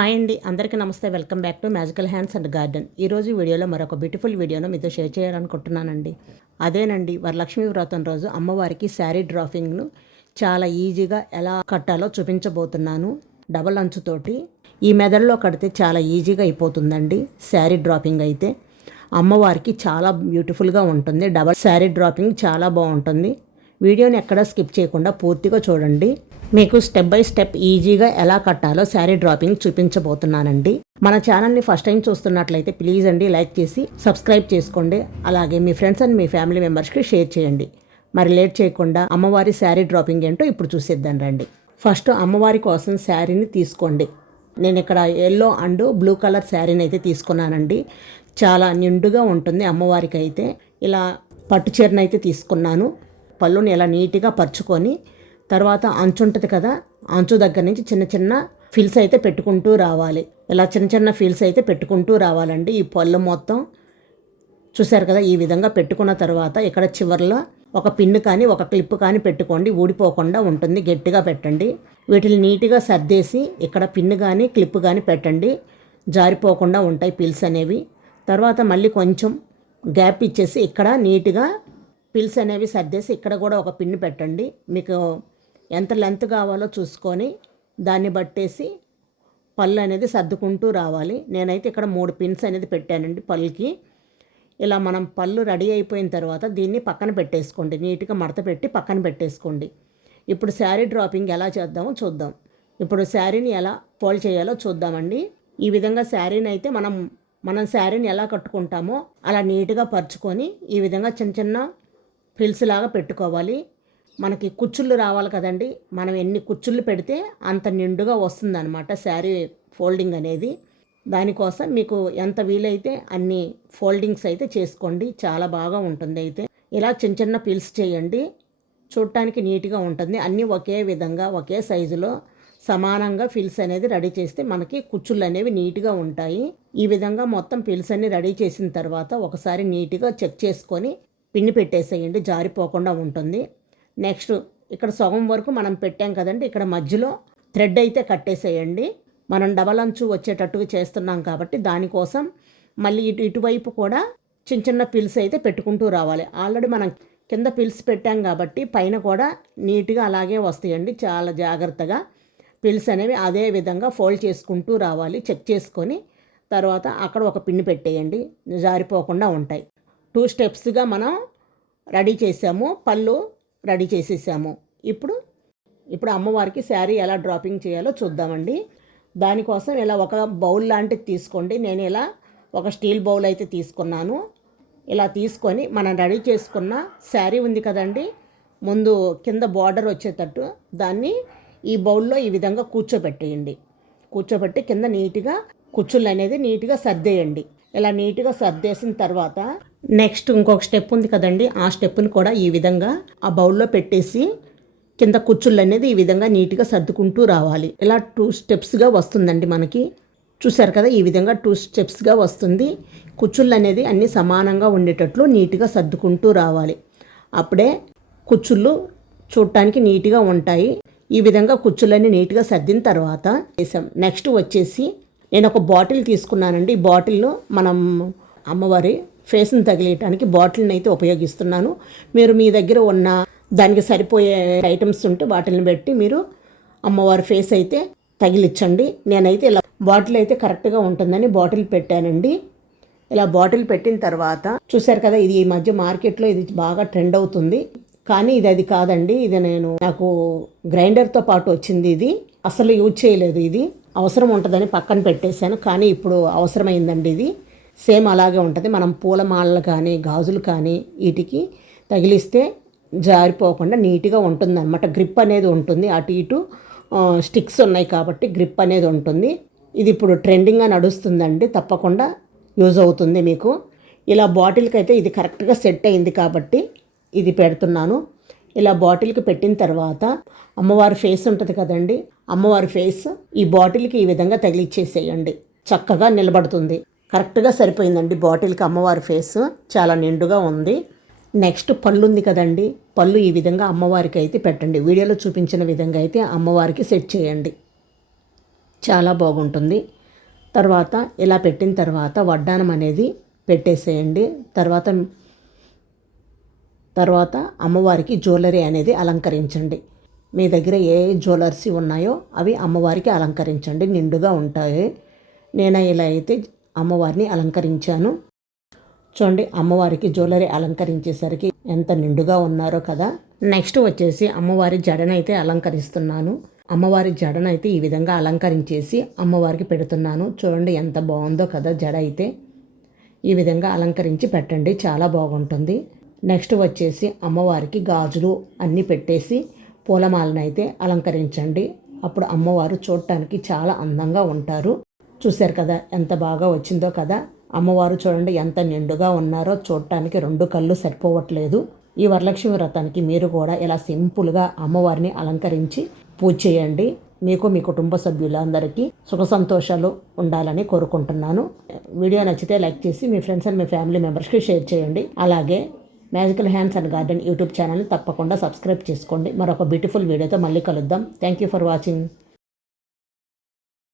Hi అండి, అందరికీ నమస్తే. Welcome back to magical hands and garden. ఈరోజు వీడియోలో మరొక బ్యూటిఫుల్ వీడియోను మీతో షేర్ చేయాలనుకుంటున్నానండి. అదేనండి, వరలక్ష్మి వ్రతం రోజు అమ్మవారికి శారీ డ్రాపింగ్ను చాలా ఈజీగా ఎలా కట్టాలో చూపించబోతున్నాను. డబల్ అంచుతోటి ఈ మెథడ్లో కడితే చాలా ఈజీగా అయిపోతుందండి. శారీ డ్రాపింగ్ అయితే అమ్మవారికి చాలా బ్యూటిఫుల్గా ఉంటుంది. డబల్ శారీ డ్రాపింగ్ చాలా బాగుంటుంది. వీడియోని ఎక్కడా స్కిప్ చేయకుండా పూర్తిగా చూడండి. మీకు స్టెప్ బై స్టెప్ ఈజీగా ఎలా కట్టాలో శారీ డ్రాపింగ్ చూపించబోతున్నానండి. మన ఛానల్ని ఫస్ట్ టైం చూస్తున్నట్లయితే ప్లీజ్ అండి లైక్ చేసి సబ్స్క్రైబ్ చేసుకోండి. అలాగే మీ ఫ్రెండ్స్ అండ్ మీ ఫ్యామిలీ మెంబర్స్కి షేర్ చేయండి. మరి లేట్ చేయకుండా అమ్మవారి శారీ డ్రాపింగ్ ఏంటో ఇప్పుడు చూసేద్దాం రండి. ఫస్ట్ అమ్మవారి కోసం శారీని తీసుకోండి. నేను ఇక్కడ ఎల్లో అండ్ బ్లూ కలర్ శారీని అయితే తీసుకున్నానండి. చాలా నిండుగా ఉంటుంది అమ్మవారికి అయితే. ఇలా పట్టు చీరను అయితే తీసుకున్నాను. పళ్ళుని ఇలా నీట్గా పరుచుకొని తర్వాత అంచు ఉంటుంది కదా, అంచు దగ్గర నుంచి చిన్న చిన్న ఫిల్స్ అయితే పెట్టుకుంటూ రావాలి. ఇలా చిన్న చిన్న ఫిల్స్ అయితే పెట్టుకుంటూ రావాలండి. ఈ పళ్ళు మొత్తం చూసారు కదా, ఈ విధంగా పెట్టుకున్న తర్వాత ఇక్కడ చివర్లో ఒక పిన్ కానీ ఒక క్లిప్ కానీ పెట్టుకోండి. ఊడిపోకుండా ఉంటుంది. గట్టిగా పెట్టండి. వీటిని నీట్గా సర్దేసి ఇక్కడ పిన్ కానీ క్లిప్ కానీ పెట్టండి. జారిపోకుండా ఉంటాయి పిల్స్ అనేవి. తర్వాత మళ్ళీ కొంచెం గ్యాప్ ఇచ్చేసి ఇక్కడ నీట్గా పిల్స్ అనేవి సర్దేసి ఇక్కడ కూడా ఒక పిన్ పెట్టండి. మీకు ఎంత లెంత్ కావాలో చూసుకొని దాన్ని బట్టేసి పళ్ళు అనేది సర్దుకుంటూ రావాలి. నేనైతే ఇక్కడ 3 పిన్స్ అనేది పెట్టానండి పళ్ళుకి. ఇలా మనం పళ్ళు రెడీ అయిపోయిన తర్వాత దీన్ని పక్కన పెట్టేసుకోండి. నీట్గా మడత పెట్టి పక్కన పెట్టేసుకోండి. ఇప్పుడు శారీ డ్రాపింగ్ ఎలా చేద్దామో చూద్దాం. ఇప్పుడు శారీని ఎలా ఫోల్డ్ చేయాలో చూద్దామండి. ఈ విధంగా శారీని అయితే మనం శారీని ఎలా కట్టుకుంటామో అలా నీట్గా పరుచుకొని ఈ విధంగా చిన్న చిన్న ఫిల్స్ లాగా పెట్టుకోవాలి. మనకి కుచ్చుళ్ళు రావాలి కదండి. మనం ఎన్ని కుచ్చుళ్ళు పెడితే అంత నిండుగా వస్తుందన్నమాట శారీ ఫోల్డింగ్ అనేది. దానికోసం మీకు ఎంత వీలైతే అన్ని ఫోల్డింగ్స్ అయితే చేసుకోండి. చాలా బాగా ఉంటుంది. అయితే ఇలా చిన్న చిన్న ఫిల్స్ చేయండి. చూడటానికి నీట్గా ఉంటుంది. అన్నీ ఒకే విధంగా ఒకే సైజులో సమానంగా ఫిల్స్ అనేది రెడీ చేస్తే మనకి కుచ్చుళ్ళు అనేవి నీట్గా ఉంటాయి. ఈ విధంగా మొత్తం ఫిల్స్ అన్ని రెడీ చేసిన తర్వాత ఒకసారి నీట్గా చెక్ చేసుకొని పిన్ని పెట్టేసేయండి. జారిపోకుండా ఉంటుంది. నెక్స్ట్ ఇక్కడ సగం వరకు మనం పెట్టాం కదండి, ఇక్కడ మధ్యలో థ్రెడ్ అయితే కట్టేసేయండి. మనం డబల్ అంచు వచ్చేటట్టుగా చేస్తున్నాం కాబట్టి దానికోసం మళ్ళీ ఇటువైపు కూడా చిన్న చిన్న పిల్స్ అయితే పెట్టుకుంటూ రావాలి. ఆల్రెడీ మనం కింద పిల్స్ పెట్టాం కాబట్టి పైన కూడా నీట్గా అలాగే వస్తాయండి. చాలా జాగ్రత్తగా పిల్స్ అనేవి అదే విధంగా ఫోల్డ్ చేసుకుంటూ రావాలి. చెక్ చేసుకొని తర్వాత అక్కడ ఒక పిన్ని పెట్టేయండి. జారిపోకుండా ఉంటాయి. 2 స్టెప్స్గా మనం రెడీ చేసాము. పళ్ళు రెడీ చేసేసాము. ఇప్పుడు అమ్మవారికి శారీ ఎలా డ్రాపింగ్ చేయాలో చూద్దామండి. దానికోసం ఇలా ఒక బౌల్ లాంటిది తీసుకోండి. నేను ఇలా ఒక స్టీల్ బౌల్ అయితే తీసుకున్నాను. ఇలా తీసుకొని మనం రెడీ చేసుకున్న శారీ ఉంది కదండి, ముందు కింద బార్డర్ వచ్చేటట్టు దాన్ని ఈ బౌల్లో ఈ విధంగా కూర్చోబెట్టేయండి. కూర్చోబెట్టి కింద నీట్గా కుచ్చుళ్ళు అనేది నీట్గా సర్దేయండి. ఇలా నీట్గా సర్దేసిన తర్వాత నెక్స్ట్ ఇంకొక స్టెప్ ఉంది కదండి, ఆ స్టెప్ని కూడా ఈ విధంగా ఆ బౌల్లో పెట్టేసి కింద కుచ్చుళ్ళు అనేది ఈ విధంగా నీట్గా సర్దుకుంటూ రావాలి. ఇలా 2 స్టెప్స్గా వస్తుందండి మనకి. చూసారు కదా, ఈ విధంగా 2 స్టెప్స్గా వస్తుంది. కుచ్చుళ్ళు అనేది అన్నీ సమానంగా ఉండేటట్లు నీట్గా సర్దుకుంటూ రావాలి. అప్పుడే కుచ్చుళ్ళు చూడటానికి నీట్గా ఉంటాయి. ఈ విధంగా కుచ్చుళ్ళన్నీ నీట్గా సర్దిన తర్వాత వేసాం. నెక్స్ట్ వచ్చేసి నేను ఒక బాటిల్ తీసుకున్నానండి. ఈ బాటిల్ను మనం అమ్మవారి ఫేస్ని తగిలేయటానికి బాటిల్ని అయితే ఉపయోగిస్తున్నాను. మీరు మీ దగ్గర ఉన్న దానికి సరిపోయే ఐటమ్స్ ఉంటే వాటిని బట్టి మీరు అమ్మవారి ఫేస్ అయితే తగిలించండి. నేనైతే ఇలా బాటిల్ అయితే కరెక్ట్గా ఉంటుందని బాటిల్ పెట్టానండి. ఇలా బాటిల్ పెట్టిన తర్వాత చూసారు కదా, ఇది ఈ మధ్య మార్కెట్లో ఇది బాగా ట్రెండ్ అవుతుంది. కానీ ఇది కాదండి. ఇది నాకు గ్రైండర్తో పాటు వచ్చింది. ఇది అసలు యూజ్ చేయలేదు. ఇది అవసరం ఉంటుందని పక్కన పెట్టేశాను. కానీ ఇప్పుడు అవసరమైందండి. ఇది సేమ్ అలాగే ఉంటుంది. మనం పూలమాలలు కానీ గాజులు కానీ వీటికి తగిలిస్తే జారిపోకుండా నీట్గా ఉంటుంది అన్నమాట. గ్రిప్ అనేది ఉంటుంది. అటు ఇటు స్టిక్స్ ఉన్నాయి కాబట్టి గ్రిప్ అనేది ఉంటుంది. ఇది ఇప్పుడు ట్రెండింగ్గా నడుస్తుందండి. తప్పకుండా యూజ్ అవుతుంది మీకు. ఇలా బాటిల్కి అయితే ఇది కరెక్ట్గా సెట్ అయింది కాబట్టి ఇది పెడుతున్నాను. ఇలా బాటిల్కి పెట్టిన తర్వాత అమ్మవారి ఫేస్ ఉంటుంది కదండి, అమ్మవారి ఫేస్ ఈ బాటిల్కి ఈ విధంగా తగిలిచ్చేసేయండి. చక్కగా నిలబడుతుంది. కరెక్ట్గా సరిపోయిందండి. బాటిల్కి అమ్మవారి ఫేస్ చాలా నిండుగా ఉంది. నెక్స్ట్ పళ్ళు ఉంది కదండి, పళ్ళు ఈ విధంగా అమ్మవారికి అయితే పెట్టండి. వీడియోలో చూపించిన విధంగా అయితే అమ్మవారికి సెట్ చేయండి. చాలా బాగుంటుంది. తర్వాత ఇలా పెట్టిన తర్వాత వడ్డానం అనేది పెట్టేసేయండి. తర్వాత అమ్మవారికి జ్యువెలరీ అనేది అలంకరించండి. మీ దగ్గర ఏ జ్యువెలర్స్ ఉన్నాయో అవి అమ్మవారికి అలంకరించండి, నిండుగా ఉంటాయి. నేను ఇలా అయితే అమ్మవారిని అలంకరించాను. చూడండి, అమ్మవారికి జ్యువెలరీ అలంకరించేసరికి ఎంత నిండుగా ఉన్నారో కదా. నెక్స్ట్ వచ్చేసి అమ్మవారి జడనైతే అలంకరిస్తున్నాను. అమ్మవారి జడనైతే ఈ విధంగా అలంకరించేసి అమ్మవారికి పెడుతున్నాను. చూడండి ఎంత బాగుందో కదా జడ అయితే. ఈ విధంగా అలంకరించి పెట్టండి, చాలా బాగుంటుంది. నెక్స్ట్ వచ్చేసి అమ్మవారికి గాజులు అన్నీ పెట్టేసి పూలమాలను అయితే అలంకరించండి. అప్పుడు అమ్మవారు చూడటానికి చాలా అందంగా ఉంటారు. చూశారు కదా ఎంత బాగా వచ్చిందో కదా. అమ్మవారు చూడండి ఎంత నిండుగా ఉన్నారో, చూడటానికి 2 కళ్ళు సరిపోవట్లేదు. ఈ వరలక్ష్మి వ్రతానికి మీరు కూడా ఇలా సింపుల్గా అమ్మవారిని అలంకరించి పూజ చేయండి. మీకు మీ కుటుంబ సభ్యులందరికీ సుఖ సంతోషాలు ఉండాలని కోరుకుంటున్నాను. వీడియో నచ్చితే లైక్ చేసి మీ ఫ్రెండ్స్ అండ్ మీ ఫ్యామిలీ మెంబర్స్కి షేర్ చేయండి. అలాగే magical hands and garden YouTube ఛానల్ని తప్పకుండా సబ్స్క్రైబ్ చేసుకోండి. మరొక బ్యూటిఫుల్ వీడియోతో మళ్ళీ కలుద్దాం. Thank you for watching.